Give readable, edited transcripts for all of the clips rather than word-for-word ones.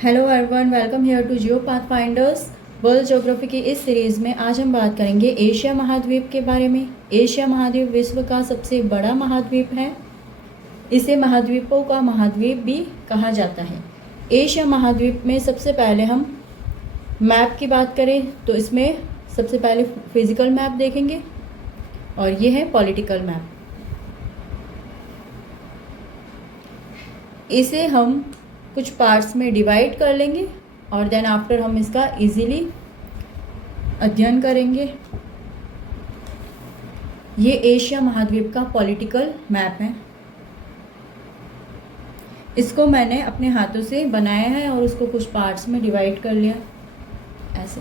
Hello everyone, welcome here to geo path finders. World geography की इस series में आज हम बात करेंगे एशिया महाद्वीप के बारे में। एशिया महाद्वीप विश्व का सबसे बड़ा महाद्वीप है। इसे महाद्वीपों का महाद्वीप भी कहा जाता है। एशिया महाद्वीप में सबसे पहले हम मैप की बात करें तो इसमें सबसे पहले फिजिकल मैप देखेंगे और ये है पॉलिटिकल मैप। इसे हम कुछ पार्ट्स में डिवाइड कर लेंगे और देन आफ्टर हम इसका इजीली अध्ययन करेंगे। ये एशिया महाद्वीप का पॉलिटिकल मैप है। इसको मैंने अपने हाथों से बनाया है और उसको कुछ पार्ट्स में डिवाइड कर लिया ऐसे।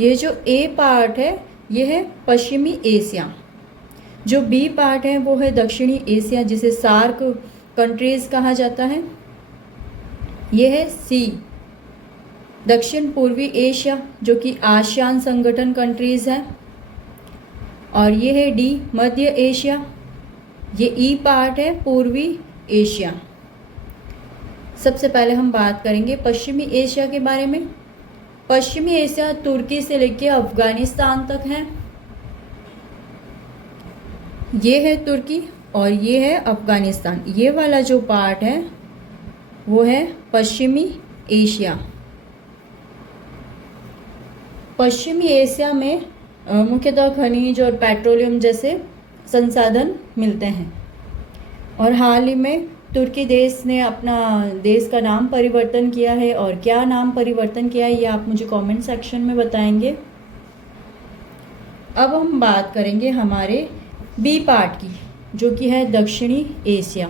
ये जो ए पार्ट है ये है पश्चिमी एशिया। जो बी पार्ट है वो है दक्षिणी एशिया, जिसे सार्क कंट्रीज कहा जाता है। ये है सी दक्षिण पूर्वी एशिया, जो कि आसियान संगठन कंट्रीज है। और ये है डी मध्य एशिया। ये ई पार्ट है पूर्वी एशिया। सबसे पहले हम बात करेंगे पश्चिमी एशिया के बारे में। पश्चिमी एशिया तुर्की से लेकर अफगानिस्तान तक है। ये है तुर्की और ये है अफगानिस्तान। ये वाला जो पार्ट है वो है पश्चिमी एशिया। पश्चिमी एशिया में मुख्यतः खनिज और पेट्रोलियम जैसे संसाधन मिलते हैं। और हाल ही में तुर्की देश ने अपना देश का नाम परिवर्तन किया है, और क्या नाम परिवर्तन किया है ये आप मुझे कमेंट सेक्शन में बताएंगे। अब हम बात करेंगे हमारे बी पार्ट की, जो कि है दक्षिणी एशिया।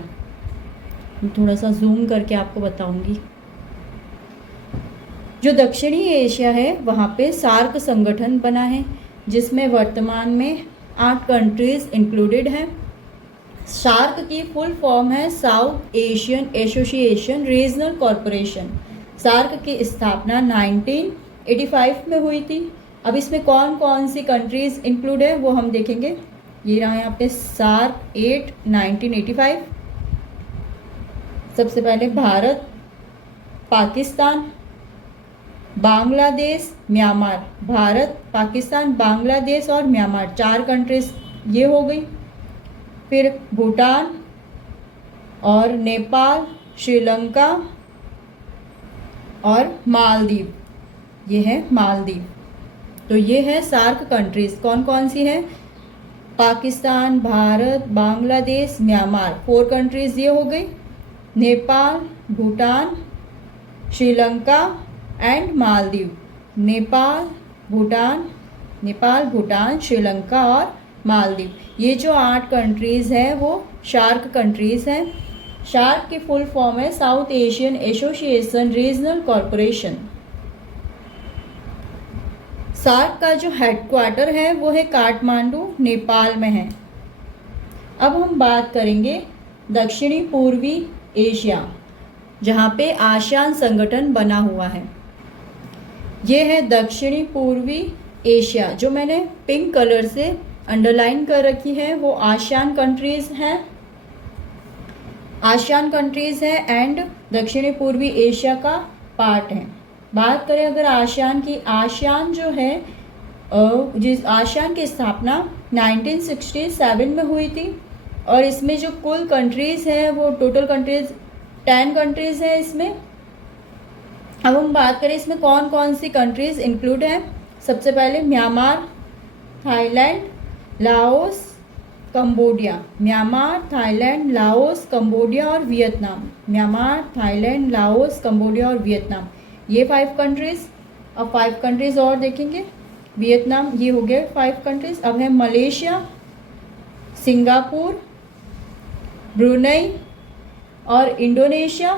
थोड़ा सा जूम करके आपको बताऊंगी। जो दक्षिणी एशिया है वहाँ पे सार्क संगठन बना है, जिसमें वर्तमान में 8 कंट्रीज इंक्लूडेड हैं। सार्क की फुल फॉर्म है South Asian Association Regional Corporation. SAARC की स्थापना 1985 में हुई थी। अब इसमें कौन कौन सी कंट्रीज इंक्लूड है वो हम देखेंगे। ये रहा यहाँ पे सार्क 8 1985। सबसे पहले भारत, पाकिस्तान, बांग्लादेश, म्यांमार। भारत, पाकिस्तान, बांग्लादेश और म्यांमार 4 कंट्रीज ये हो गई। फिर भूटान और नेपाल, श्रीलंका और मालदीव। ये है मालदीव। तो ये है सार्क कंट्रीज। कौन कौन सी है? पाकिस्तान, भारत, बांग्लादेश, म्यांमार 4 कंट्रीज ये हो गई। नेपाल, भूटान, श्रीलंका एंड मालदीव। नेपाल, भूटान, श्रीलंका और मालदीव। ये जो 8 कंट्रीज़ हैं वो शार्क कंट्रीज़ हैं। शार्क की फुल फॉर्म है South Asian Association Regional Corporation. SAARC का जो हेडक्वार्टर है वो है काठमांडू, नेपाल में है। अब हम बात करेंगे दक्षिणी पूर्वी एशिया, जहाँ पे आसियान संगठन बना हुआ है। ये है दक्षिणी पूर्वी एशिया। जो मैंने पिंक कलर से अंडरलाइन कर रखी है वो आसियान कंट्रीज़ हैं। आसियान कंट्रीज़ है एंड दक्षिणी पूर्वी एशिया का पार्ट है। बात करें अगर आसियान की, आसियान जो है जिस आसियान की स्थापना 1967 में हुई थी। और इसमें जो कुल कंट्रीज़ हैं वो टोटल कंट्रीज़ 10 कंट्रीज़ हैं इसमें। अब हम बात करें इसमें कौन कौन सी कंट्रीज़ इंक्लूड हैं। सबसे पहले Myanmar, Thailand, Laos, Cambodia. Myanmar, Thailand, Laos, Cambodia और Vietnam. Myanmar, Thailand, Laos, Cambodia और वियतनाम, ये 5 कंट्रीज़। अब 5 कंट्रीज़ और देखेंगे। वियतनाम, ये हो गए 5 कंट्रीज़। अब है मलेशिया, सिंगापुर, ब्रुनेई और इंडोनेशिया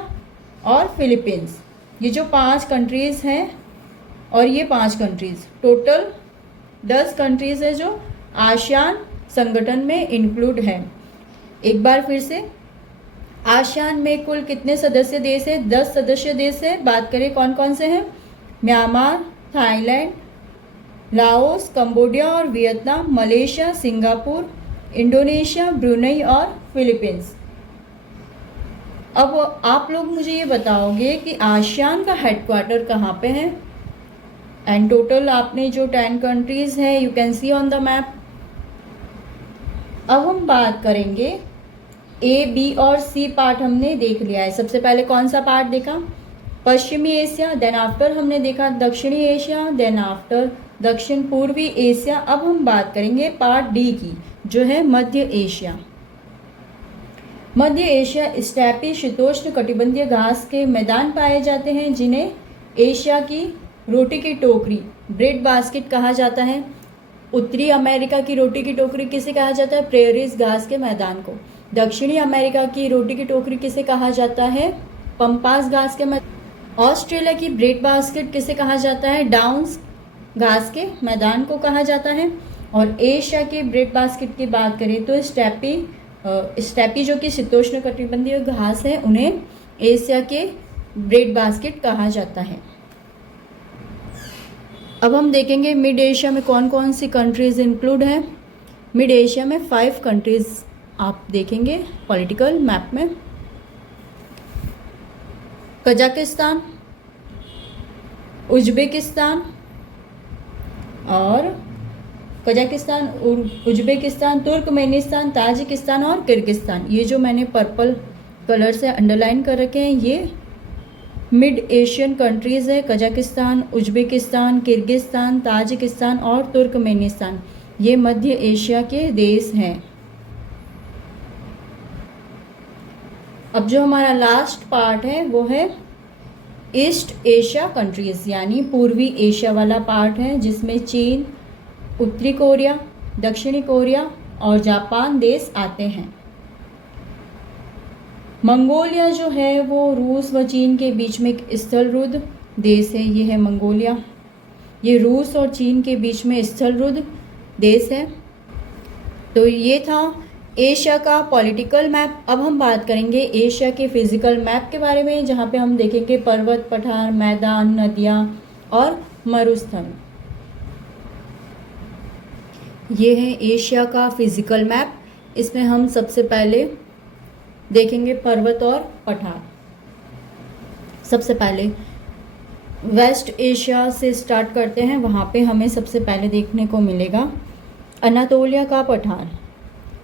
और फिलीपींस। ये जो 5 कंट्रीज़ हैं और ये 5 कंट्रीज़, टोटल 10 कंट्रीज़ है जो आसियान संगठन में इंक्लूड है। एक बार फिर से, आसियान में कुल कितने सदस्य देश है? 10 सदस्य देश है। बात करें कौन कौन से हैं? म्यांमार, थाईलैंड, लाओस, कंबोडिया और Vietnam, Malaysia, Singapore, Indonesia, Brunei और फिलीपींस। अब आप लोग मुझे ये बताओगे कि आसियान का हेडक्वार्टर कहाँ पे है। एंड टोटल आपने जो 10 कंट्रीज है you can see on the map. अब हम बात करेंगे ए, बी और सी पार्ट हमने देख लिया है। सबसे पहले कौन सा पार्ट देखा, पश्चिमी एशिया, देन आफ्टर हमने देखा दक्षिणी एशिया, देन आफ्टर दक्षिण पूर्वी एशिया। अब हम बात करेंगे पार्ट डी की, जो है मध्य एशिया। मध्य एशिया स्टेपी शीतोष्ण कटिबंधीय घास के मैदान पाए जाते हैं, जिन्हें एशिया की रोटी की टोकरी, ब्रेड बास्केट कहा जाता है। उत्तरी अमेरिका की रोटी की टोकरी किसे कहा जाता है, प्रेयरीज घास के मैदान को। दक्षिणी अमेरिका की रोटी की टोकरी किसे कहा जाता है, पंपास घास के मैदान। ऑस्ट्रेलिया की ब्रेड बास्केट किसे कहा जाता है, डाउन्स घास के मैदान को कहा जाता है। और एशिया की ब्रेड बास्केट की बात करें तो स्टेपी जो कि शीतोष्ण कटिबंधीय घास है, उन्हें एशिया के ब्रेड बास्केट कहा जाता है। अब हम देखेंगे मिड एशिया में कौन कौन सी कंट्रीज इंक्लूड है। मिड एशिया में 5 कंट्रीज आप देखेंगे पॉलिटिकल मैप में। कजाकिस्तान, उज्बेकिस्तान तुर्कमेनिस्तान, ताजिकिस्तान और किर्गिस्तान। ये जो मैंने पर्पल कलर से अंडरलाइन कर रखे हैं, ये मिड एशियन कंट्रीज़ है। कजाकिस्तान, उज्बेकिस्तान, किर्गिस्तान, ताजिकिस्तान और तुर्कमेनिस्तान, ये मध्य एशिया के देश हैं। अब जो हमारा लास्ट पार्ट है वो है ईस्ट एशिया कंट्रीज़, यानी पूर्वी एशिया वाला पार्ट है, जिसमें चीन, उत्तरी कोरिया, दक्षिणी कोरिया और जापान देश आते हैं। मंगोलिया जो है वो रूस व चीन के बीच में एक स्थलरुद्ध देश है। ये है मंगोलिया, ये रूस और चीन के बीच में स्थलरुद्ध देश है। तो ये था एशिया का पॉलिटिकल मैप। अब हम बात करेंगे एशिया के फिजिकल मैप के बारे में, जहाँ पे हम देखेंगे पर्वत, पठार, मैदान, नदियाँ और मरुस्थल। ये है एशिया का फिजिकल मैप। इसमें हम सबसे पहले देखेंगे पर्वत और पठार। सबसे पहले वेस्ट एशिया से स्टार्ट करते हैं। वहाँ पे हमें सबसे पहले देखने को मिलेगा अनातोलिया का पठार।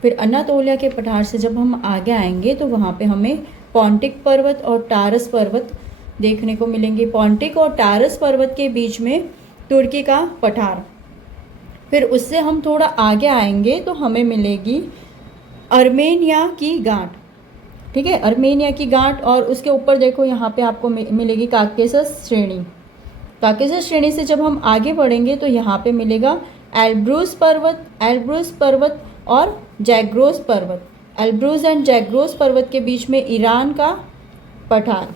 फिर अनातोलिया के पठार से जब हम आगे आएंगे तो वहाँ पे हमें पॉन्टिक पर्वत और टारस पर्वत देखने को मिलेंगे। पॉन्टिक और टारस पर्वत के बीच में तुर्की का पठार। फिर उससे हम थोड़ा आगे आएंगे तो हमें मिलेगी अर्मेनिया की गांठ। ठीक है, अर्मेनिया की गांठ। और उसके ऊपर देखो यहाँ पे आपको मिलेगी काकेसस श्रेणी। काकेसस श्रेणी से जब हम आगे बढ़ेंगे तो यहाँ पे मिलेगा एल्ब्रूस पर्वत और जैग्रोस पर्वत। एल्ब्रूस एंड जैग्रोस पर्वत के बीच में ईरान का पठार।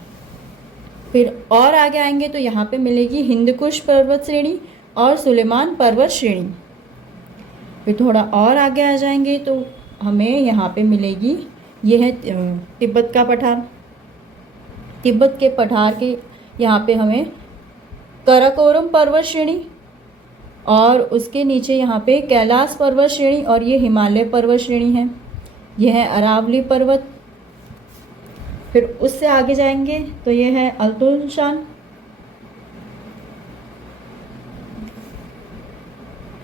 फिर और आगे आएंगे तो यहाँ पे मिलेगी हिंदकुश पर्वत श्रेणी और सुलेमान पर्वत श्रेणी। फिर थोड़ा और आगे आ जाएंगे तो हमें यहाँ पे मिलेगी, ये है तिब्बत का पठार। तिब्बत के पठार के यहाँ पे हमें काराकोरम पर्वत श्रेणी और उसके नीचे यहाँ पे कैलाश पर्वत श्रेणी और ये हिमालय पर्वत श्रेणी है। यह है अरावली पर्वत। फिर उससे आगे जाएंगे तो ये है अल्तुलशान।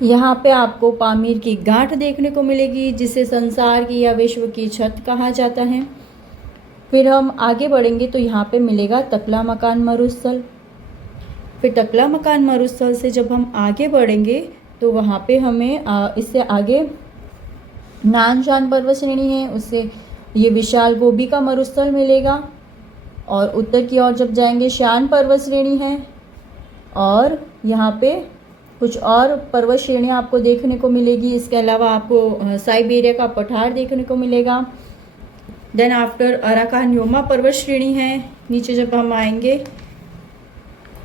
यहाँ पे आपको पामीर की गांठ देखने को मिलेगी, जिसे संसार की या विश्व की छत कहा जाता है। फिर हम आगे बढ़ेंगे तो यहाँ पे मिलेगा तकला मकान मरुस्थल। फिर तकला मकान मरुस्थल से जब हम आगे बढ़ेंगे तो वहाँ पे हमें इससे आगे नानशान पर्वत श्रेणी है, उससे ये विशाल गोबी का मरुस्थल मिलेगा। और उत्तर की ओर जब जाएंगे शान पर्वत श्रेणी है और यहाँ पे कुछ और पर्वत श्रेणियाँ आपको देखने को मिलेगी। इसके अलावा आपको साइबेरिया का पठार देखने को मिलेगा। देन आफ्टर अराकान योमा पर्वत श्रेणी है। नीचे जब हम आएंगे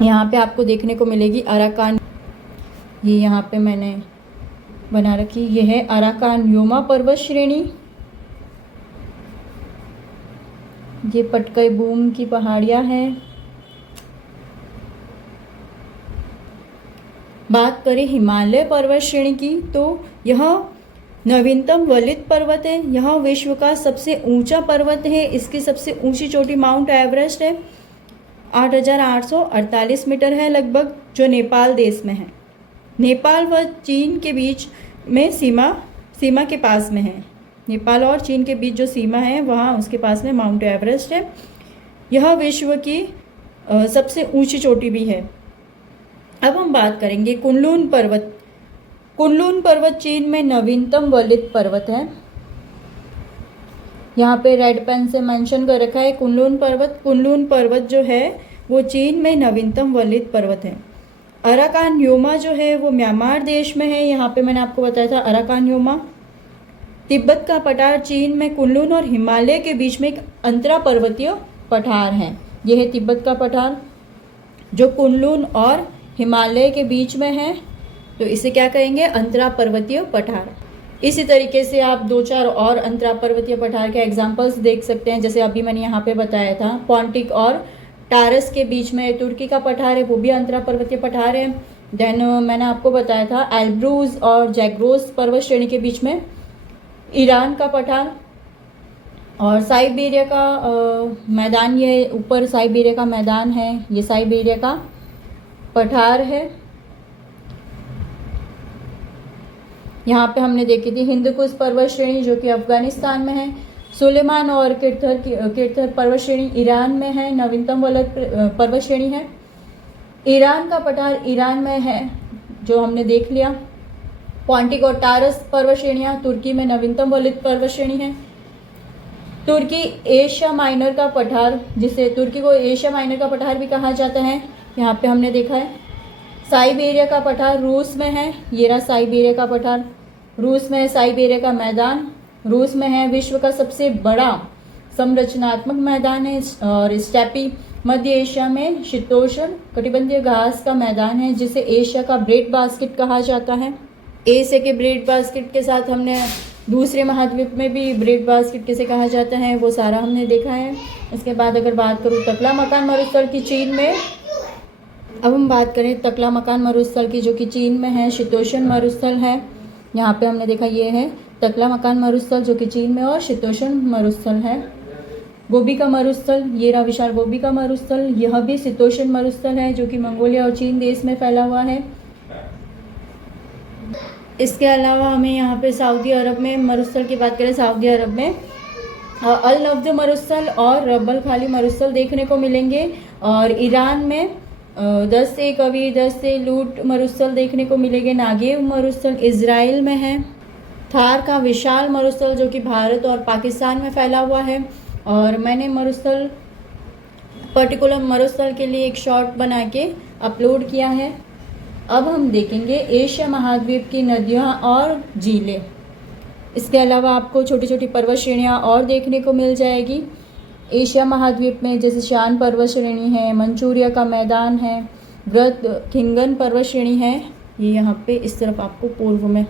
यहाँ पे आपको देखने को मिलेगी अराकान, ये यहाँ पे मैंने बना रखी, ये है अराकान योमा पर्वत श्रेणी। ये पटकई बूम की पहाड़ियाँ हैं। बात करें हिमालय पर्वत श्रेणी की तो यह नवीनतम वलित पर्वत है। यह विश्व का सबसे ऊंचा पर्वत है। इसकी सबसे ऊंची चोटी माउंट एवरेस्ट है, 8,848 मीटर है लगभग, जो नेपाल देश में है। नेपाल व चीन के बीच में सीमा के पास में है। नेपाल और चीन के बीच जो सीमा है वहाँ उसके पास में माउंट एवरेस्ट है। यह विश्व की सबसे ऊंची चोटी भी है। अब हम बात करेंगे कुनलुन पर्वत। कुनलुन पर्वत चीन में नवीनतम वलित पर्वत है। यहाँ पे रेड पेन से मेंशन कर रखा है कुनलुन पर्वत। कुनलुन पर्वत जो है वो चीन में नवीनतम वलित पर्वत है। अराकान योमा जो है वो म्यांमार देश में है। यहाँ पे मैंने आपको बताया था अराकान योमा। तिब्बत का पठार चीन में कुनलुन और हिमालय के बीच में एक अंतरा पर्वतीय पठार है। यह है तिब्बत का पठार जो कुनलुन और हिमालय के बीच में है, तो इसे क्या कहेंगे, अंतरा पर्वतीय पठार। इसी तरीके से आप 2-4 और अंतरा पर्वतीय पठार के एग्जाम्पल्स देख सकते हैं। जैसे अभी मैंने यहाँ पे बताया था पॉन्टिक और टारस के बीच में तुर्की का पठार है, वो भी अंतरा पर्वतीय पठार है। देन मैंने आपको बताया था एल्ब्रूज और जैग्रोस पर्वत श्रेणी के बीच में ईरान का पठार। और साइबेरिया का मैदान, ये ऊपर साइबेरिया का मैदान है, ये साइबेरिया का पठार है। यहाँ पे हमने देखी थी हिंदकुश पर्वत श्रेणी जो कि अफगानिस्तान में है। सुलेमान और किरथर पर्वत श्रेणी ईरान में है, नवीनतम वलित पर्वत श्रेणी है। ईरान का पठार ईरान में है जो हमने देख लिया। पॉन्टिक और टारस पर्वत श्रेणियाँ तुर्की में नवीनतम वलित पर्वत श्रेणी है। तुर्की एशिया माइनर का पठार, जिसे तुर्की को एशिया माइनर का पठार भी कहा जाता है, यहाँ पे हमने देखा है। साइबेरिया का पठार रूस में है, ये रहा साइबेरिया का पठार, रूस में है। साइबेरिया का मैदान रूस में है, विश्व का सबसे बड़ा संरचनात्मक मैदान है। और स्टेपी मध्य एशिया में शीतोष्ण कटिबंधीय घास का मैदान है, जिसे एशिया का ब्रेड बास्केट कहा जाता है। एशिया के ब्रेड बास्केट के साथ हमने दूसरे महाद्वीप में भी ब्रेड बास्केट किसे कहा जाता है वो सारा हमने देखा है। इसके बाद अगर बात करूँ तकला मकान मरुस्थल की चीन में, अब हम बात करें तकला मकान मरुस्थल की जो कि चीन में है, शीतोष्ण मरुस्थल है। यहाँ पे हमने देखा ये है तकला मकान मरुस्थल जो कि चीन में और शीतोष्ण मरुस्थल है। गोबी का मरुस्थल, ये रहा विशाल गोबी का मरुस्थल, यह भी शीतोष्ण मरुस्थल है जो कि मंगोलिया और चीन देश में फैला हुआ है। इसके अलावा हमें यहाँ पे सऊदी अरब में मरुस्थल की बात करें, सऊदी अरब में अल नफ्द मरुस्थल और रब्बल खाली मरुस्थल देखने को मिलेंगे। और ईरान में 10 से कवी 10 से लूट मरुस्थल देखने को मिलेंगे। नागेव मरुस्थल इजराइल में है। थार का विशाल मरुस्थल जो कि भारत और पाकिस्तान में फैला हुआ है। और मैंने मरुस्थल पर्टिकुलर मरुस्थल के लिए एक शॉर्ट बना के अपलोड किया है। अब हम देखेंगे एशिया महाद्वीप की नदियाँ और झीलें। इसके अलावा आपको छोटी छोटी पर्वत श्रेणियाँ और देखने को मिल जाएगी एशिया महाद्वीप में, जैसे शान पर्वत श्रेणी है, मंचूरिया का मैदान है, व्रत खिंगन पर्वत श्रेणी है। ये यहाँ पे इस तरफ आपको पूर्व में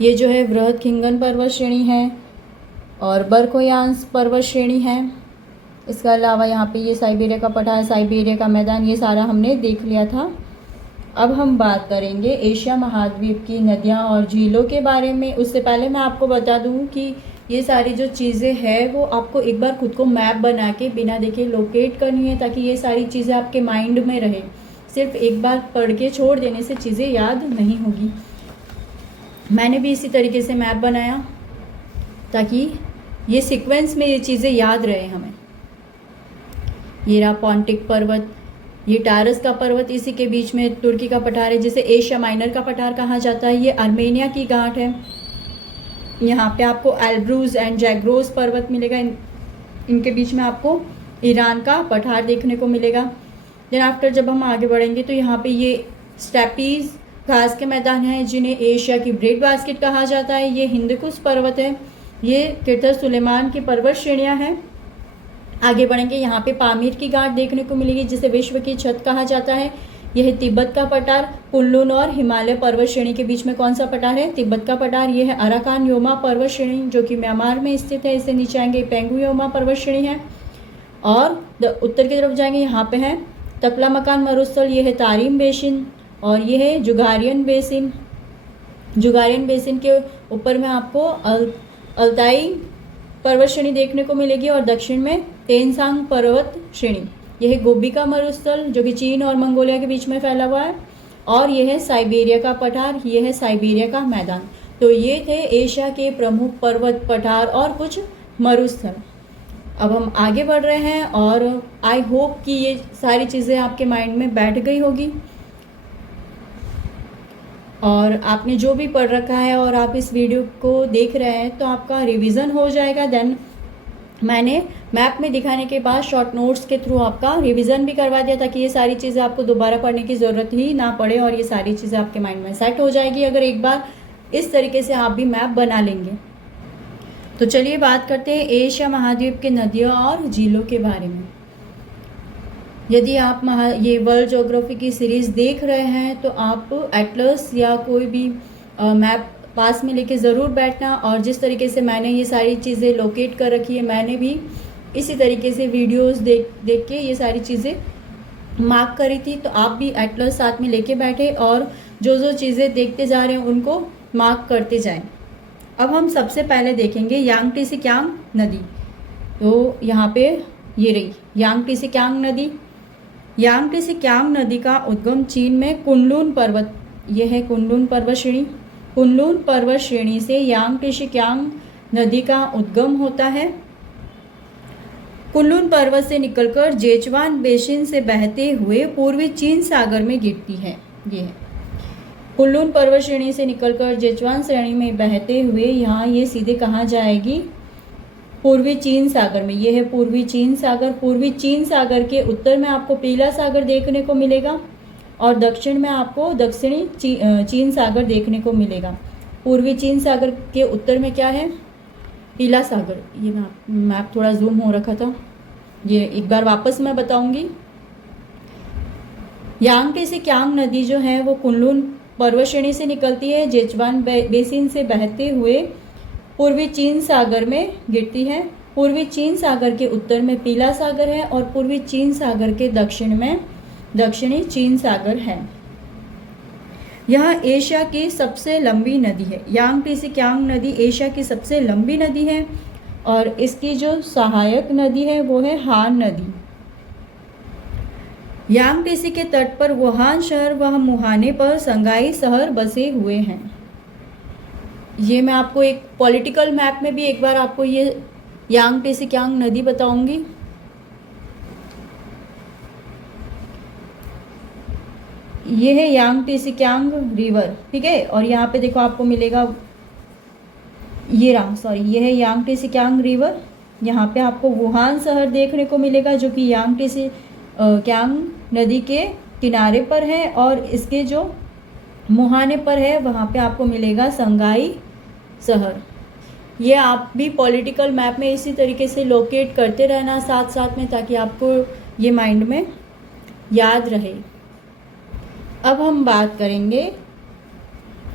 ये जो है वृहद खिंगन पर्वत श्रेणी है और बर्कोयांस पर्वत श्रेणी है। इसके अलावा यहाँ पे ये साइबेरिया का पठार, साइबेरिया का मैदान, ये सारा हमने देख लिया था। अब हम बात करेंगे एशिया महाद्वीप की नदियाँ और झीलों के बारे में। उससे पहले मैं आपको बता दूँ कि ये सारी जो चीज़ें हैं वो आपको एक बार खुद को मैप बना के बिना देखे लोकेट करनी है, ताकि ये सारी चीज़ें आपके माइंड में रहे। सिर्फ एक बार पढ़ के छोड़ देने से चीज़ें याद नहीं होगी। मैंने भी इसी तरीके से मैप बनाया ताकि ये सीक्वेंस में ये चीज़ें याद रहे हमें। ये रहा पॉन्टिक पर्वत, ये टारस का पर्वत, इसी के बीच में तुर्की का पठार है जिसे एशिया माइनर का पठार कहा जाता है। ये आर्मेनिया की घाट है। यहाँ पे आपको एल्ब्रूज एंड जैग्रोस पर्वत मिलेगा। इनके बीच में आपको ईरान का पठार देखने को मिलेगा। देन आफ्टर जब हम आगे बढ़ेंगे तो यहाँ पे ये स्टेपीज घास के मैदान हैं जिन्हें एशिया की ब्रेड बास्केट कहा जाता है। ये हिंदकुश पर्वत है, ये किरथर सुलेमान की पर्वत श्रेणियाँ हैं। आगे बढ़ेंगे, यहाँ पे पामीर की घाट देखने को मिलेगी जिसे विश्व की छत कहा जाता है। यह तिब्बत का पठार, कुनलुन और हिमालय पर्वत श्रेणी के बीच में कौन सा पठार है? तिब्बत का पठार। यह है अराकान योमा पर्वत श्रेणी जो कि म्यांमार में स्थित है। इससे नीचे आएंगे पेंगू योमा पर्वत श्रेणी है। और उत्तर की तरफ जाएंगे, यहाँ पे है तकला मकान मरुस्थल, यह है तारिम बेसिन और ये है जुगारियन बेसिन। जुगारियन बेसिन के ऊपर में आपको अल्ताई पर्वत श्रेणी देखने को मिलेगी और दक्षिण में तेनसांग पर्वत श्रेणी। यह है गोबी का मरुस्थल जो कि चीन और मंगोलिया के बीच में फैला हुआ है, और यह है साइबेरिया का पठार, यह है साइबेरिया का मैदान। तो ये थे एशिया के प्रमुख पर्वत पठार और कुछ मरुस्थल। अब हम आगे बढ़ रहे हैं और आई होप कि ये सारी चीज़ें आपके माइंड में बैठ गई होगी और आपने जो भी पढ़ रखा है और आप इस वीडियो को देख रहे हैं तो आपका रिवीजन हो जाएगा। देन मैंने मैप में दिखाने के बाद शॉर्ट नोट्स के थ्रू आपका रिवीजन भी करवा दिया ताकि ये सारी चीज़ें आपको दोबारा पढ़ने की ज़रूरत ही ना पड़े और ये सारी चीज़ें आपके माइंड में सेट हो जाएगी अगर एक बार इस तरीके से आप भी मैप बना लेंगे। तो चलिए बात करते हैं एशिया महाद्वीप के नदियों और झीलों के बारे में। यदि आप ये वर्ल्ड ज्योग्राफी की सीरीज़ देख रहे हैं तो आप एटलस या कोई भी मैप पास में लेके ज़रूर बैठना, और जिस तरीके से मैंने ये सारी चीज़ें लोकेट कर रखी है मैंने भी इसी तरीके से वीडियोस देख के ये सारी चीज़ें मार्क करी थी। तो आप भी एटलस साथ में लेके बैठे और जो जो चीज़ें देखते जा रहे हैं उनको मार्क करते जाएं। अब हम सबसे पहले देखेंगे यांगटीसी-कियांग नदी। तो यहाँ पे ये रही यांगटीसी-कियांग नदी। यांगटीसी-कियांग नदी का उद्गम चीन में कुनलुन पर्वत, यह है कुनलुन पर्वत श्रेणी। कुनलुन पर्वत श्रेणी से यांगटीसी-कियांग नदी का उद्गम होता है। कुनलुन पर्वत से निकलकर जेचुआन बेसिन से बहते हुए पूर्वी चीन सागर में गिरती है। ये है कुनलुन पर्वत श्रेणी से निकलकर जेचुआन श्रेणी में बहते हुए यहाँ ये सीधे कहाँ जाएगी, पूर्वी चीन सागर में। ये है पूर्वी चीन सागर। पूर्वी चीन सागर के उत्तर में आपको पीला सागर देखने को मिलेगा और दक्षिण में आपको दक्षिणी चीन सागर देखने को मिलेगा। पूर्वी चीन सागर के उत्तर में क्या है, पीला सागर। ये मैप थोड़ा जूम हो रखा था, ये एक बार वापस मैं बताऊंगी। यांगटीसी-कियांग नदी जो है वो कुनलुन पर्वत श्रेणी से निकलती है, जेचुआन बेसिन से बहते हुए पूर्वी चीन सागर में गिरती है। पूर्वी चीन सागर के उत्तर में पीला सागर है और पूर्वी चीन सागर के दक्षिण में दक्षिणी चीन सागर है। यह एशिया की सबसे लंबी नदी है। यांगटीसी-कियांग नदी एशिया की सबसे लंबी नदी है और इसकी जो सहायक नदी है वो है हान नदी। यांगटीसी के तट पर वुहान शहर व मुहाने पर संगाई शहर बसे हुए हैं। ये मैं आपको एक पॉलिटिकल मैप में भी एक बार आपको ये यांगटीसी-कियांग नदी बताऊंगी। ये है यांगटीसी-कियांग रिवर, ठीक है। और यहाँ पे देखो आपको मिलेगा ये है यांगटीसी-कियांग रिवर। यहाँ पे आपको वुहान शहर देखने को मिलेगा जो कि यांगटीसी-कियांग नदी के किनारे पर है और इसके जो मुहाने पर है वहाँ पे आपको मिलेगा संगाई शहर। ये आप भी पॉलिटिकल मैप में इसी तरीके से लोकेट करते रहना साथ साथ में ताकि आपको ये माइंड में याद रहे। अब हम बात करेंगे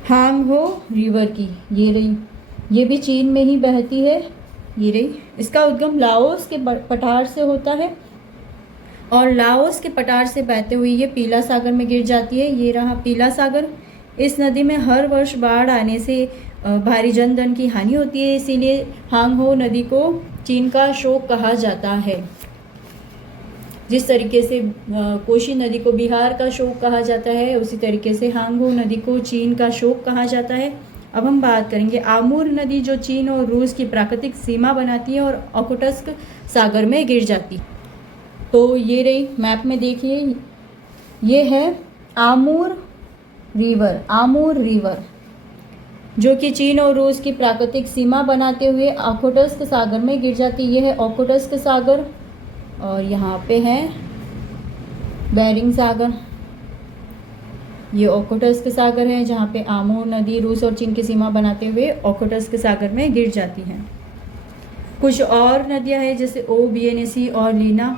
हांगहो रिवर की। ये रही, ये भी चीन में ही बहती है। ये रही, इसका उद्गम लाओस के पठार से होता है और लाओस के पठार से बहते हुए ये पीला सागर में गिर जाती है। ये रहा पीला सागर। इस नदी में हर वर्ष बाढ़ आने से भारी जन धन की हानि होती है, इसीलिए हांगहो नदी को चीन का शोक कहा जाता है। जिस तरीके से कोशी नदी को बिहार का शोक कहा जाता है उसी तरीके से हांगहो नदी को चीन का शोक कहा जाता है। अब हम बात करेंगे आमूर नदी जो चीन और रूस की प्राकृतिक सीमा बनाती है और ओखोटस्क सागर में गिर जाती है। तो ये रही, मैप में देखिए ये है आमूर रिवर जो कि चीन और रूस की प्राकृतिक सीमा बनाते हुए ओखोटस्क सागर में गिर जाती है। ये है ओखोटस्क सागर और यहाँ पे है बेरिंग सागर। ये ओखोटस्क सागर है जहाँ पे आमूर नदी रूस और चीन की सीमा बनाते हुए ओखोटस्क सागर में गिर जाती है। कुछ और नदियाँ हैं जैसे ओबियनेसी और लीना।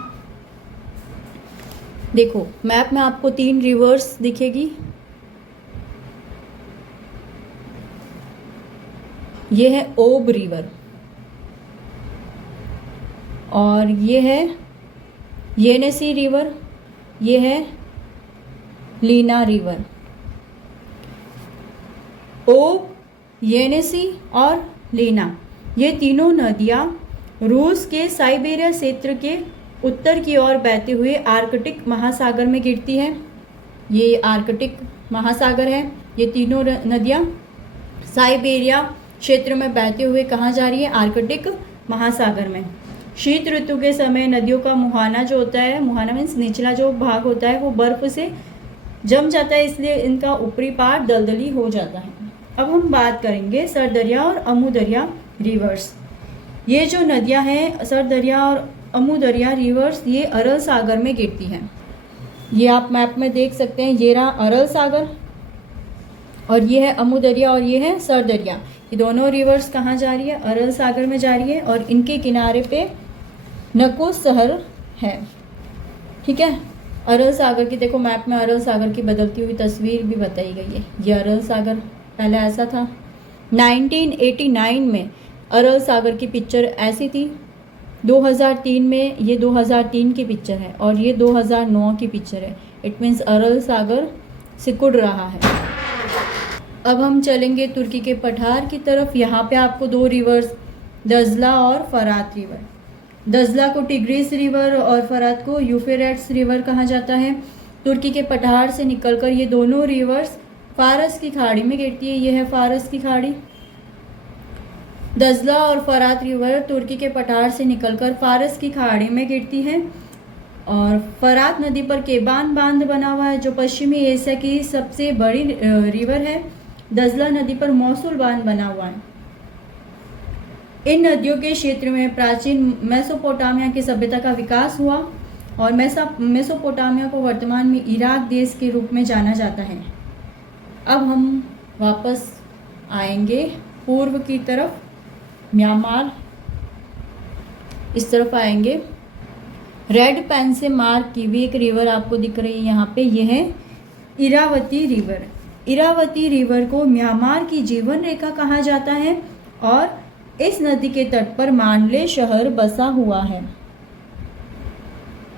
देखो मैप में आपको 3 रिवर्स दिखेगी। ये है ओब रिवर और ये है येनेसी रिवर, ये है लीना रिवर। ओब, येनेसी और लेना, ये तीनों नदियाँ रूस के साइबेरिया क्षेत्र के उत्तर की ओर बहते हुए आर्कटिक महासागर में गिरती है। ये आर्कटिक महासागर है। ये तीनों नदियाँ साइबेरिया क्षेत्र में बहते हुए कहाँ जा रही है? आर्कटिक महासागर में। शीत ऋतु के समय नदियों का मुहाना जो होता है, मुहाना मीन्स निचला जो भाग होता है, वो बर्फ से जम जाता है, इसलिए इनका ऊपरी पार्ट दलदली हो जाता है। अब हम बात करेंगे सरदरिया और अमुदरिया रिवर्स। ये जो नदियाँ हैं सरदरिया और अमुदरिया रिवर्स, ये अरल सागर में गिरती हैं। ये आप मैप में देख सकते हैं, ये रहा अरल सागर और ये है अमुदरिया और ये है सरदरिया। ये दोनों रिवर्स कहाँ जा रही है? अरल सागर में जा रही है और इनके किनारे पे नकोस शहर है। ठीक है, अरल सागर की देखो मैप में अरल सागर की बदलती हुई तस्वीर भी बताई गई है। ये अरल सागर पहले ऐसा था। 1989 में अरल सागर की पिक्चर ऐसी थी। 2003 में ये 2003 की पिक्चर है और ये 2009 की पिक्चर है। इट मीन्स अरल सागर सिकुड़ रहा है। अब हम चलेंगे तुर्की के पठार की तरफ। यहाँ पे आपको दो रिवर्स, दजला और फरात रिवर। दजला को टिग्रिस रिवर और फरात को यूफ्रेट्स रिवर कहा जाता है। तुर्की के पठार से निकलकर ये दोनों रिवर्स फारस की खाड़ी में गिरती है। ये है फारस की खाड़ी। दजला और फरात रिवर तुर्की के पठार से निकलकर फारस की खाड़ी में गिरती है और फरात नदी पर केबान बांध बना हुआ है जो पश्चिमी एशिया की सबसे बड़ी रिवर है। दजला नदी पर मौसूल बांध बना हुआ है। इन नदियों के क्षेत्र में प्राचीन मेसोपोटामिया की सभ्यता का विकास हुआ और मेसोपोटामिया को वर्तमान में इराक देश के रूप में जाना जाता है। अब हम वापस आएंगे पूर्व की तरफ, म्यांमार इस तरफ आएंगे। रेड पेन से मार्क की हुई एक रिवर आपको दिख रही है यहाँ पे, ये है इरावती रिवर। इरावती रिवर को म्यांमार की जीवन रेखा कहा जाता है और इस नदी के तट पर मांडले शहर बसा हुआ है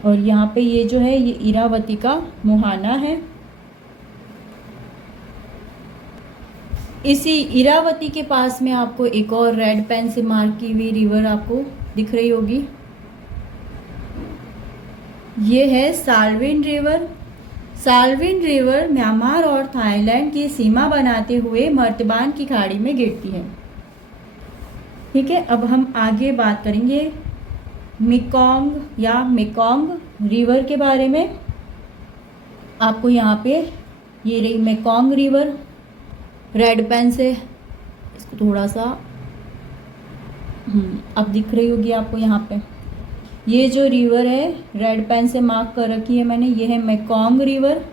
और यहाँ पे ये जो है ये इरावती का मुहाना है। इसी इरावती के पास में आपको एक और रेड पेन से मार्क की हुई रिवर आपको दिख रही होगी, ये है Salvin river. Salvin river Myanmar और थाईलैंड की सीमा बनाते हुए मर्तबान की खाड़ी में गिरती है। ठीक है, अब हम आगे बात करेंगे मेकोंग या मेकोंग रिवर के बारे में। आपको यहाँ पे ये रही मेकोंग रिवर, रेड पेन से इसको थोड़ा सा अब दिख रही होगी आपको यहाँ पे। ये जो रिवर है रेड पेन से मार्क कर रखी है मैंने, ये है मेकोंग रिवर।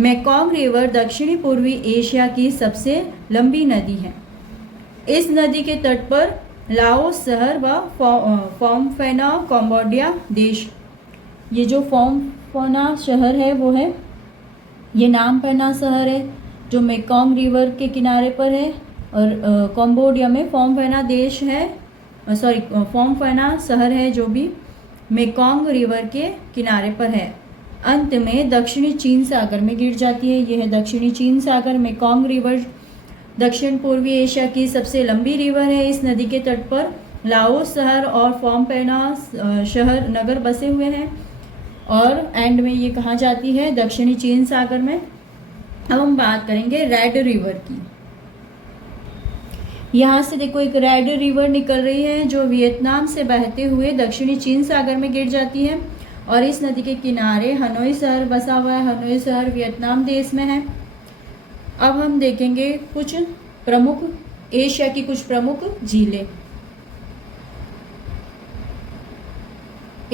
मेकोंग रिवर दक्षिणी पूर्वी एशिया की सबसे लंबी नदी है। इस नदी के तट पर लाओस शहर व फोमफेना कंबोडिया देश, ये जो फोमफेना शहर है वो है, ये नाम पेना शहर है जो मेकोंग रिवर के किनारे पर है और कंबोडिया में फोमफेना देश है, सॉरी फोमफेना शहर है जो भी मेकोंग रिवर के किनारे पर है। अंत में दक्षिणी चीन सागर में गिर जाती है। यह है दक्षिणी चीन सागर। मेकोंग रिवर दक्षिण पूर्वी एशिया की सबसे लंबी रिवर है। इस नदी के तट पर लाओस शहर और फोमफेना शहर नगर बसे हुए हैं और एंड में ये कहाँ जाती है? दक्षिणी चीन सागर में। अब हम बात करेंगे रेड रिवर की। यहाँ से देखो एक रेड रिवर निकल रही है जो वियतनाम से बहते हुए दक्षिणी चीन सागर में गिर जाती है और इस नदी के किनारे हनोई शहर बसा हुआ है। हनोई शहर वियतनाम देश में है। अब हम देखेंगे कुछ प्रमुख एशिया की कुछ प्रमुख झीलें।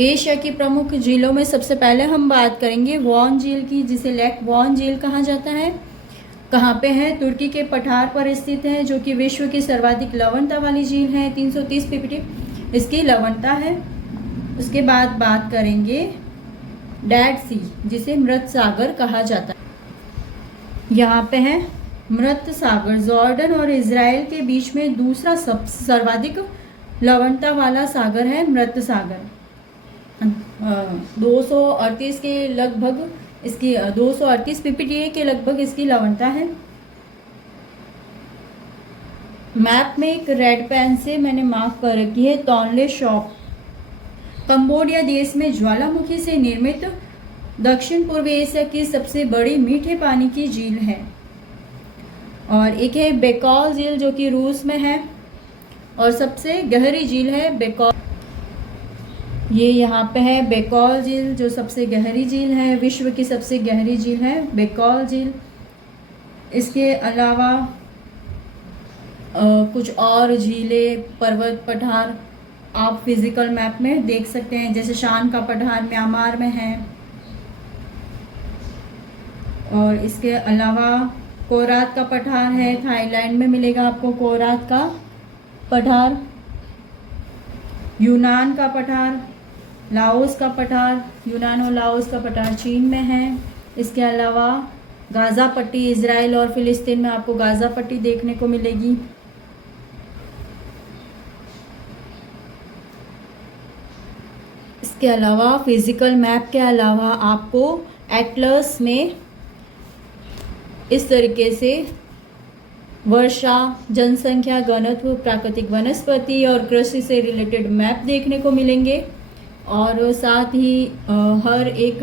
एशिया की प्रमुख झीलों में सबसे पहले हम बात करेंगे वॉन झील की, जिसे लेक वॉन झील कहा जाता है। कहाँ पे है? तुर्की के पठार पर स्थित है जो कि विश्व की सर्वाधिक लवणता वाली झील है। 330 पीपीटी इसकी लवणता है। उसके बाद बात करेंगे डेड सी, जिसे मृत सागर कहा जाता है। यहाँ पे है मृत सागर। जॉर्डन और इजराइल के बीच में दूसरा सर्वाधिक लवणता वाला सागर है मृत सागर। 238 के लगभग इसकी 238 PPTA के लगभग इसकी लवणता है। मैप में एक रेड पेन से मैंने मार्क कर रखी है टोनले सॉप। कंबोडिया देश में ज्वालामुखी से निर्मित दक्षिण पूर्व एशिया की सबसे बड़ी मीठे पानी की झील है। और एक है बैकॉल झील जो कि रूस में है और सबसे गहरी झील है बैकॉल। ये यहाँ पे है बैकॉल झील जो सबसे गहरी झील है, विश्व की सबसे गहरी झील है बैकॉल झील। इसके अलावा कुछ और झीलें, पर्वत पठार आप फिजिकल मैप में देख सकते हैं, जैसे शान का पठार म्यांमार में है। और इसके अलावा कोरात का पठार है, थाईलैंड में मिलेगा आपको कोरात का पठार। यूनान का पठार, लाओस का पठार, यूनान और लाओस का पठार चीन में है। इसके अलावा गाज़ा पट्टी, इज़राइल और फिलिस्तीन में आपको गाज़ा पट्टी देखने को मिलेगी। इसके अलावा फिजिकल मैप के अलावा आपको एटलस में इस तरीके से वर्षा, जनसंख्या, घनत्व, प्राकृतिक वनस्पति और कृषि से रिलेटेड मैप देखने को मिलेंगे। और साथ ही हर एक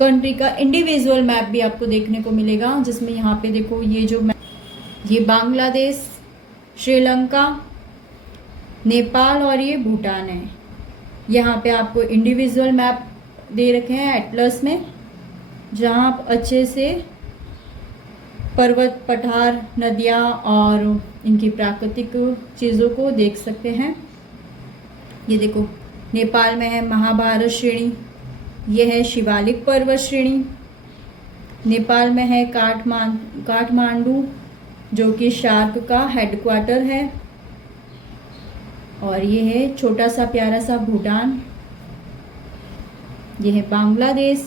कंट्री का इंडिविजुअल मैप भी आपको देखने को मिलेगा, जिसमें यहाँ पे देखो ये जो मैप, ये बांग्लादेश, श्रीलंका, नेपाल और ये भूटान है। यहाँ पे आपको इंडिविजुअल मैप दे रखे हैं एटलस में, जहाँ आप अच्छे से पर्वत, पठार, नदियाँ और इनकी प्राकृतिक चीज़ों को देख सकते हैं। ये देखो नेपाल में है महाभारत श्रेणी, ये है शिवालिक पर्वत श्रेणी। नेपाल में है काठमांडू जो कि शार्क का हेडक्वार्टर है। और ये है छोटा सा प्यारा सा भूटान। ये है बांग्लादेश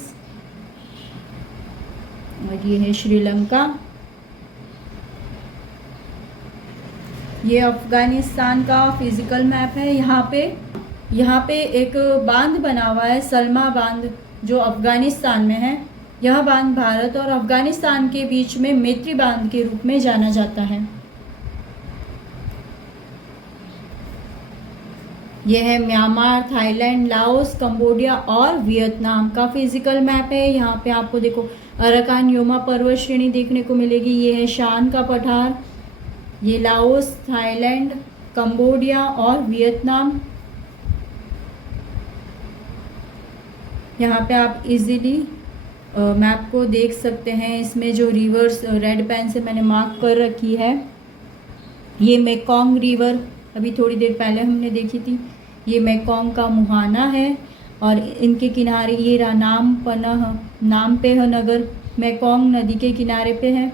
और ये है श्रीलंका। ये अफगानिस्तान का फिजिकल मैप है। यहाँ पे एक बांध बना हुआ है, सलमा बांध, जो अफगानिस्तान में है। यह बांध भारत और अफगानिस्तान के बीच में मैत्री बांध के रूप में जाना जाता है। यह है म्यांमार, थाईलैंड, लाओस, कंबोडिया और वियतनाम का फिजिकल मैप है। यहाँ पे आपको देखो अराकान योमा पर्वत श्रेणी देखने को मिलेगी। ये है शान का पठार। ये लाओस, थाईलैंड, कंबोडिया और वियतनाम। यहाँ पे आप इजीली मैप को देख सकते हैं। इसमें जो रिवर्स रेड पेन से मैंने मार्क कर रखी है, ये मेकोंग रिवर अभी थोड़ी देर पहले हमने देखी थी। ये मेकोंग का मुहाना है और इनके किनारे ये नामपेह नगर मेकोंग नदी के किनारे पे है।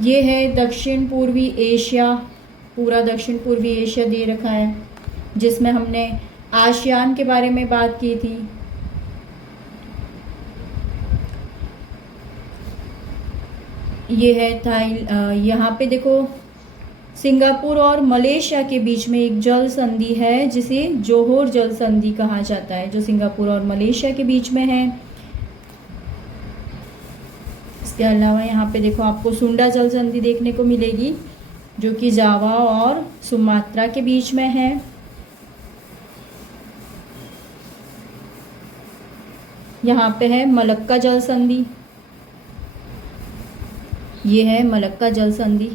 ये है दक्षिण पूर्वी एशिया, पूरा दक्षिण पूर्वी एशिया दे रखा है, जिसमें हमने आसियान के बारे में बात की थी। ये है यहाँ पे देखो सिंगापुर और मलेशिया के बीच में एक जल संधि है, जिसे जोहोर जल संधि कहा जाता है, जो सिंगापुर और मलेशिया के बीच में है। इसके अलावा यहाँ पे देखो आपको सुंडा जल संधि देखने को मिलेगी, जो कि जावा और सुमात्रा के बीच में है। यहाँ पे है मलक्का जल संधि। ये है मलक्का जल संधि।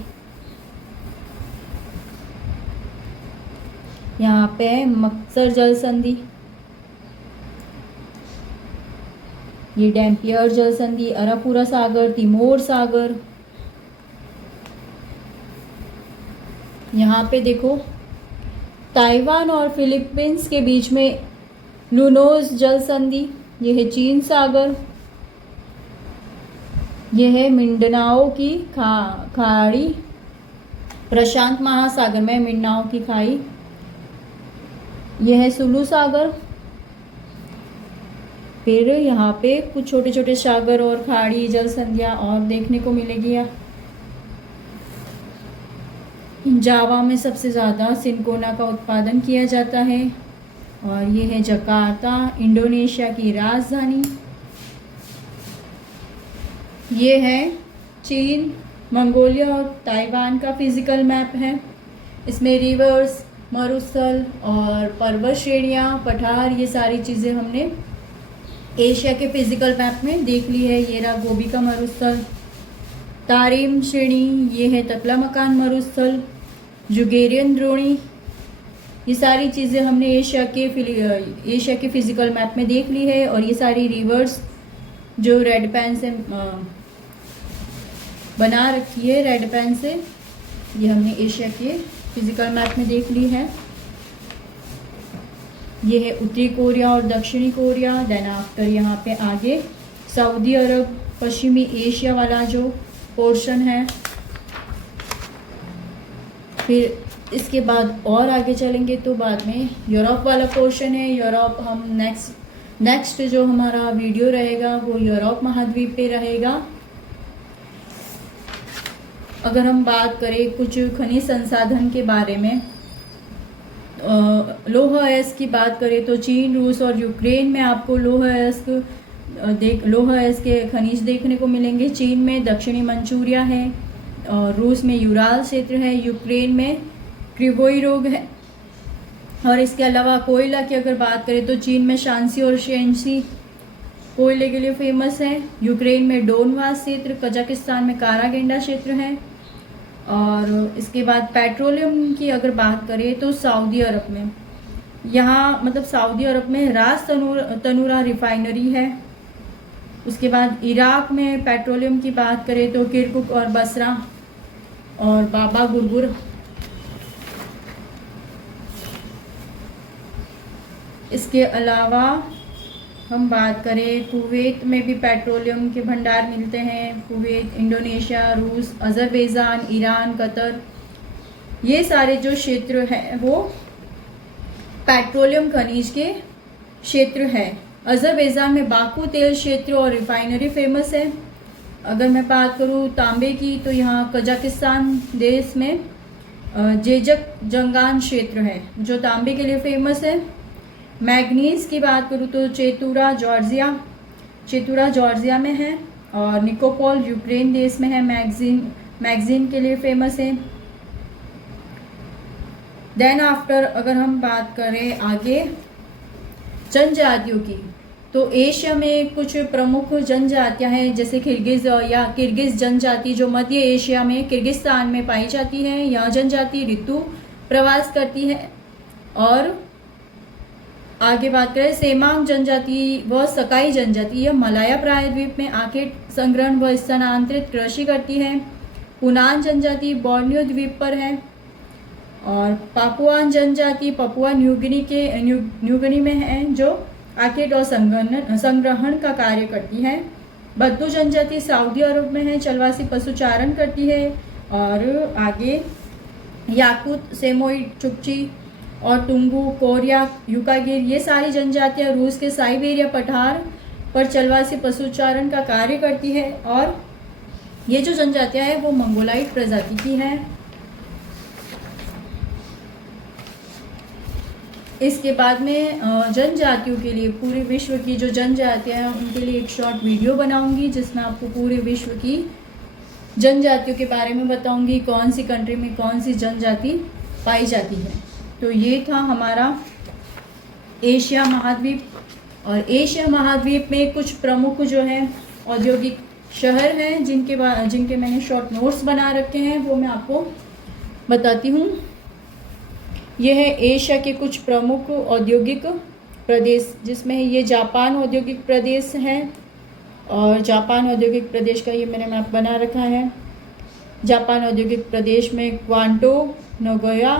यहाँ पे है मक्सर जल संधि। ये डैम्पियर जल संधि, अरापुरा सागर, तिमोर सागर। यहाँ पे देखो ताइवान और फिलीपींस के बीच में लुनोज जल संधि। ये है चीन सागर। यह है मिंडनाओ की खाड़ी, प्रशांत महासागर में मिंडनाओ की खाई। यह है सुलू सागर। फिर यहाँ पे कुछ छोटे छोटे सागर और खाड़ी जल संधियाँ और देखने को मिलेगी। जावा में सबसे ज़्यादा सिनकोना का उत्पादन किया जाता है और ये है जकार्ता, इंडोनेशिया की राजधानी। ये है चीन, मंगोलिया और ताइवान का फिज़िकल मैप है। इसमें रिवर्स, मरुस्थल और पर्वत श्रेणियाँ, पठार, ये सारी चीज़ें हमने एशिया के फिज़िकल मैप में देख ली है। ये रहा गोबी का मरुस्थल, तारिम श्रेणी, ये है तकलामकान मरुस्थल, जुगेरियन द्रोणी, ये सारी चीज़ें हमने एशिया के फिज़िकल मैप में देख ली है। और ये सारी रिवर्स जो रेड पेन से बना रखी है, रेड पेन से, ये हमने एशिया के फिज़िकल मैप में देख ली है। ये है उत्तरी कोरिया और दक्षिणी कोरिया। देन आफ्टर यहाँ पे आगे सऊदी अरब, पश्चिमी एशिया वाला जो पोर्शन है। फिर इसके बाद और आगे चलेंगे तो बाद में यूरोप वाला पोर्शन है। यूरोप हम नेक्स्ट जो हमारा वीडियो रहेगा वो यूरोप महाद्वीप पे रहेगा। अगर हम बात करें कुछ खनिज संसाधन के बारे में, लौह अयस्क की बात करें तो चीन, रूस और यूक्रेन में आपको लौह अयस्क के खनिज देखने को मिलेंगे। चीन में दक्षिणी मंचूरिया है, और रूस में यूराल क्षेत्र है, यूक्रेन में क्रिवोई रोग है। और इसके अलावा कोयला की अगर बात करें तो चीन में शांसी और शेंसी कोयले के लिए फेमस है। यूक्रेन में डोनबास क्षेत्र, कजाकिस्तान में कारागेंडा क्षेत्र है। और इसके बाद पेट्रोलियम की अगर बात करें तो सऊदी अरब में, यहाँ मतलब सऊदी अरब में रास तनूरा रिफाइनरी है। उसके बाद इराक में पेट्रोलियम की बात करें तो किरकुक और बसरा और बाबा गुरगुर। इसके अलावा हम बात करें कुवैत में भी पेट्रोलियम के भंडार मिलते हैं। कुवैत, इंडोनेशिया, रूस, अज़रबैजान, ईरान, कतर, ये सारे जो क्षेत्र हैं वो पेट्रोलियम खनिज के क्षेत्र हैं। अज़रबैजान में बाकू तेल क्षेत्र और रिफाइनरी फेमस है। अगर मैं बात करूँ तांबे की तो यहाँ कजाकिस्तान देश में जेजक जंगान क्षेत्र है जो तांबे के लिए फेमस है। मैग्नीज की बात करूँ तो चेतुरा जॉर्जिया में है, और निकोपोल यूक्रेन देश में है। मैगजीन के लिए फेमस है। देन आफ्टर अगर हम बात करें आगे जनजातियों की, तो एशिया में कुछ प्रमुख जनजातियां हैं, जैसे किर्गिज जनजाति जो मध्य एशिया में किर्गिस्तान में पाई जाती है। यह जनजाति ऋतु प्रवास करती है। और आगे बात करें सेमांग जनजाति व सकाई जनजाति, यह मलाया प्रायद्वीप में आके संग्रहण व स्थानांतरित कृषि करती है। पुनान जनजाति बोर्नियो द्वीप पर है। और पापुआन जनजाति पपुआ न्यूगिनी में है जो आकेट और संग्रहण का कार्य करती है। बद्दू जनजाति सऊदी अरब में है, चलवासी पशुचारण करती है। और आगे याकूत, सेमोइड, चुकची और टुंगू, कोरिया, युकागिर, ये सारी जनजातियां रूस के साइबेरिया पठार पर चलवासी पशुचारण का कार्य करती है। और ये जो जनजातियां हैं वो मंगोलाइट प्रजाति की हैं। इसके बाद में जनजातियों के लिए पूरे विश्व की जो जनजातियां हैं उनके लिए एक शॉर्ट वीडियो बनाऊंगी जिसमें आपको पूरे विश्व की जनजातियों के बारे में बताऊंगी, कौन सी कंट्री में कौन सी जनजाति पाई जाती है। तो ये था हमारा एशिया महाद्वीप। और एशिया महाद्वीप में कुछ प्रमुख जो है औद्योगिक शहर हैं जिनके मैंने शॉर्ट नोट्स बना रखे हैं, वो मैं आपको बताती हूँ। यह है एशिया के कुछ प्रमुख औद्योगिक प्रदेश, जिसमें ये जापान औद्योगिक प्रदेश है। और जापान औद्योगिक प्रदेश का ये मैंने मैप बना रखा है। जापान औद्योगिक प्रदेश में क्वांटो, नगोया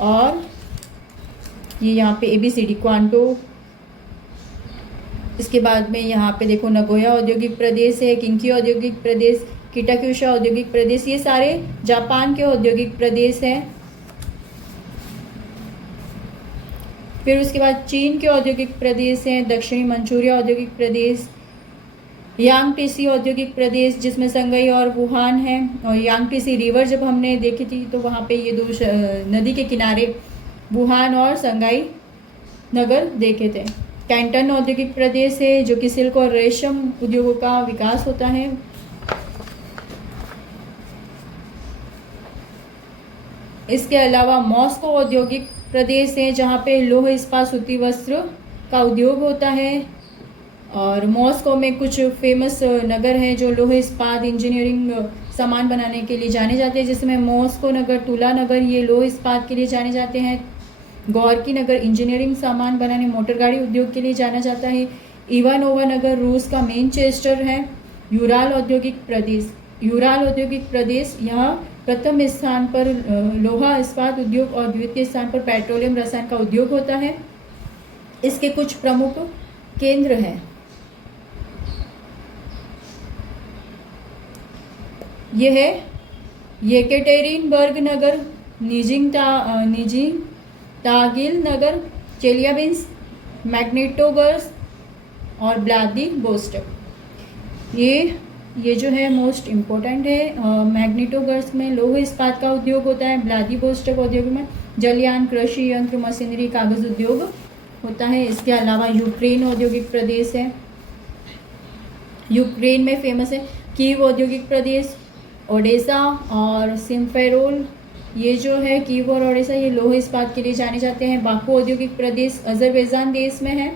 और ये यहाँ पे ABCD क्वांटो। इसके बाद में यहाँ पे देखो नगोया औद्योगिक प्रदेश है, किंकी औद्योगिक प्रदेश, किटाक्यूशा औद्योगिक प्रदेश, ये सारे जापान के औद्योगिक प्रदेश हैं। फिर उसके बाद चीन के औद्योगिक प्रदेश हैं, दक्षिणी मंचूरिया औद्योगिक प्रदेश, यांगटीसी औद्योगिक प्रदेश जिसमें संगई और वुहान है। और यांगटीसी रिवर जब हमने देखी थी तो वहाँ पे ये दो नदी के किनारे वुहान और संगाई नगर देखे थे। कैंटन औद्योगिक प्रदेश है जो कि सिल्क और रेशम उद्योगों का विकास होता है। इसके अलावा मॉस्को औद्योगिक प्रदेश है जहाँ पे लौह इस्पात सूती वस्त्र का उद्योग होता है। और मॉस्को में कुछ फेमस नगर हैं जो लौह इस्पात इंजीनियरिंग सामान बनाने के लिए जाने जाते हैं, जिसमें मॉस्को नगर, तुला नगर ये लौह इस्पात के लिए जाने जाते हैं। गौरकी नगर इंजीनियरिंग सामान बनाने, मोटर गाड़ी उद्योग के लिए जाना जाता है। इवानोवा नगर रूस का मैनचेस्टर है। यूराल औद्योगिक प्रदेश यहाँ प्रथम स्थान पर लोहा इस्पात उद्योग और द्वितीय स्थान पर पेट्रोलियम रसायन का उद्योग होता है। इसके कुछ प्रमुख केंद्र हैं। यह है येकेटेरिनबर्ग नगर, निजिंतागिल नगर, चेलियाबिंस्क, मैग्नेटोगर्स्क और व्लादिवोस्टोक। ये जो है मोस्ट इम्पोर्टेंट है। मैग्नेटोगर्स्क में लौह इस्पात का उद्योग होता है। व्लादिवोस्टोक औद्योग में जलयान, कृषि यंत्र, मशीनरी, कागज उद्योग होता है। इसके अलावा यूक्रेन औद्योगिक प्रदेश है। यूक्रेन में फेमस है कीव औद्योगिक प्रदेश, ओडेसा और सिम्फेरोल। ये जो है कीव और ओडेसा ये लौह इस्पात के लिए जाने जाते हैं। बाकू औद्योगिक प्रदेश अजरबैजान देश में है।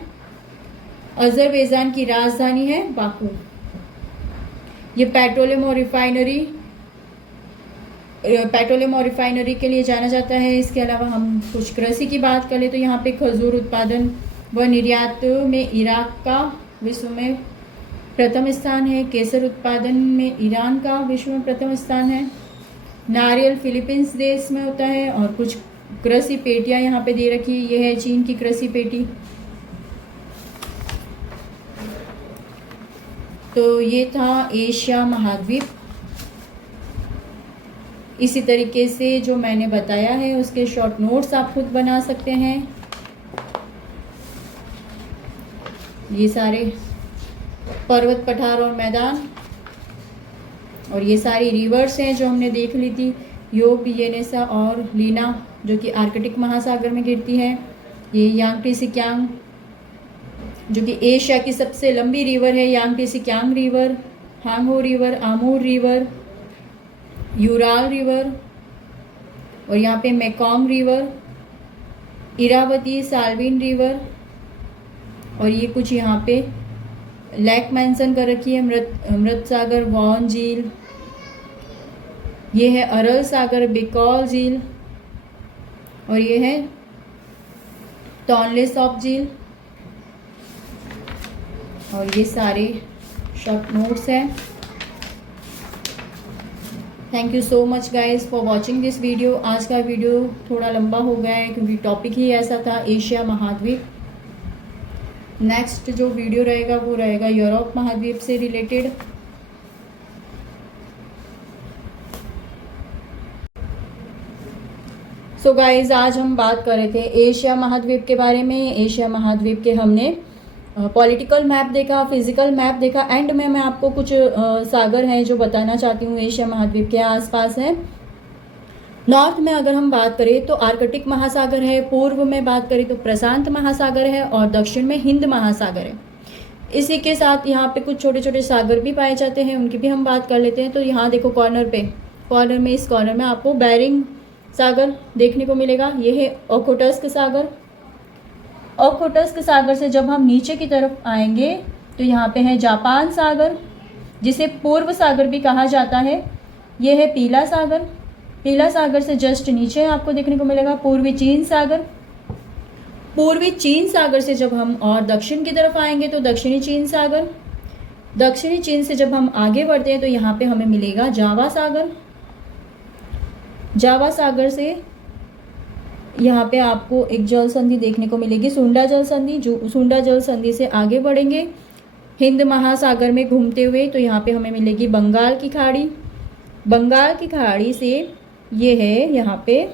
अजरबैजान की राजधानी है बाकू। ये पेट्रोलियम और रिफाइनरी के लिए जाना जाता है। इसके अलावा हम कुछ कृषि की बात करें तो यहाँ पे खजूर उत्पादन व निर्यात में इराक का विश्व में प्रथम स्थान है। केसर उत्पादन में ईरान का विश्व में प्रथम स्थान है। नारियल फिलीपींस देश में होता है। और कुछ कृषि पेटियां यहाँ पे दे रखी है। यह है चीन की कृषि पेटी। तो ये था एशिया महाद्वीप। इसी तरीके से जो मैंने बताया है उसके शॉर्ट नोट्स आप खुद बना सकते हैं। ये सारे पर्वत, पठार और मैदान, और ये सारी रिवर्स हैं जो हमने देख ली थी, योब, येनेसा और लीना, जो कि आर्कटिक महासागर में गिरती है। ये यांगटीसिकियांग जो कि एशिया की सबसे लंबी रिवर है, Yangtze Kiang river, Hwang Ho, river Amur, river Ural, river यहाँ पे Mekong river, Irrawaddy, Salween river, और ये कुछ यहाँ पे लेक मेंशन कर रखी है। मृत सागर, वॉन झील, ये है अरल सागर, बिकॉल झील, और ये है टॉनले सॉप झील। और ये सारे शॉर्ट नोट्स हैं। Thank you so much guys for watching this video. आज का वीडियो थोड़ा लंबा हो गया है क्योंकि टॉपिक ही ऐसा था, एशिया महाद्वीप। नेक्स्ट जो वीडियो रहेगा वो रहेगा यूरोप महाद्वीप से रिलेटेड। सो गाइज आज हम बात कर रहे थे एशिया महाद्वीप के बारे में। एशिया महाद्वीप के हमने पॉलिटिकल मैप देखा, फिजिकल मैप देखा, एंड में मैं आपको कुछ सागर हैं जो बताना चाहती हूँ एशिया महाद्वीप के आसपास हैं। नॉर्थ में अगर हम बात करें तो आर्कटिक महासागर है, पूर्व में बात करें तो प्रशांत महासागर है, और दक्षिण में हिंद महासागर है। इसी के साथ यहाँ पे कुछ छोटे छोटे सागर भी पाए जाते हैं, उनकी भी हम बात कर लेते हैं। तो यहाँ देखो कॉर्नर में इस कॉर्नर में आपको बेरिंग सागर देखने को मिलेगा। ये है ओखोटस्क सागर। ओखोटस्क सागर से जब हम नीचे की तरफ आएंगे तो यहाँ पे है जापान सागर, जिसे पूर्व सागर भी कहा जाता है। ये है पीला सागर। पीला सागर से जस्ट नीचे आपको देखने को मिलेगा पूर्वी चीन सागर। पूर्वी चीन सागर से जब हम और दक्षिण की तरफ आएंगे तो दक्षिणी चीन सागर। दक्षिणी चीन से जब हम आगे बढ़ते हैं तो यहाँ पे हमें मिलेगा जावा सागर। जावा सागर से यहाँ पे आपको एक जल संधि देखने को मिलेगी, सुंडा जल संधि। जो सुंडा जल संधि से आगे बढ़ेंगे हिंद महासागर में घूमते हुए तो यहाँ पे हमें मिलेगी बंगाल की खाड़ी। बंगाल की खाड़ी से ये है यहाँ पे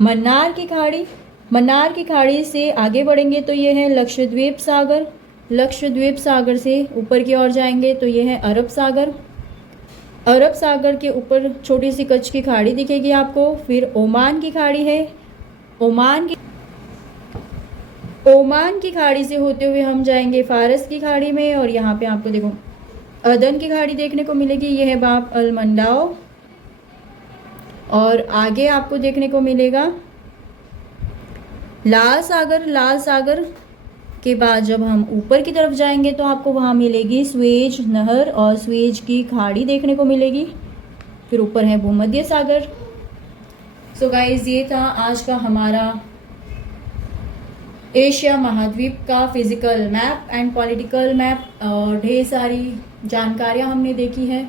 मन्नार की खाड़ी। मन्नार की खाड़ी से आगे बढ़ेंगे तो ये है लक्षद्वीप सागर। लक्षद्वीप सागर से ऊपर की ओर जाएंगे तो ये है अरब सागर। अरब सागर के ऊपर छोटी सी कच्छ की खाड़ी दिखेगी आपको। फिर ओमान की खाड़ी है। ओमान की खाड़ी से होते हुए हम जाएंगे फारस की खाड़ी में, और यहाँ पे आपको देखो अदन की खाड़ी देखने को मिलेगी, ये है बाब अल मंडाव। और आगे आपको देखने को मिलेगा लाल सागर। लाल सागर के बाद जब हम ऊपर की तरफ जाएंगे तो आपको वहाँ मिलेगी स्वेज नहर और स्वेज की खाड़ी देखने को मिलेगी। फिर ऊपर है भूमध्य सागर। सो गाइस, ये था आज का हमारा एशिया महाद्वीप का physical map and political map, और ढेर सारी जानकारियाँ हमने देखी है।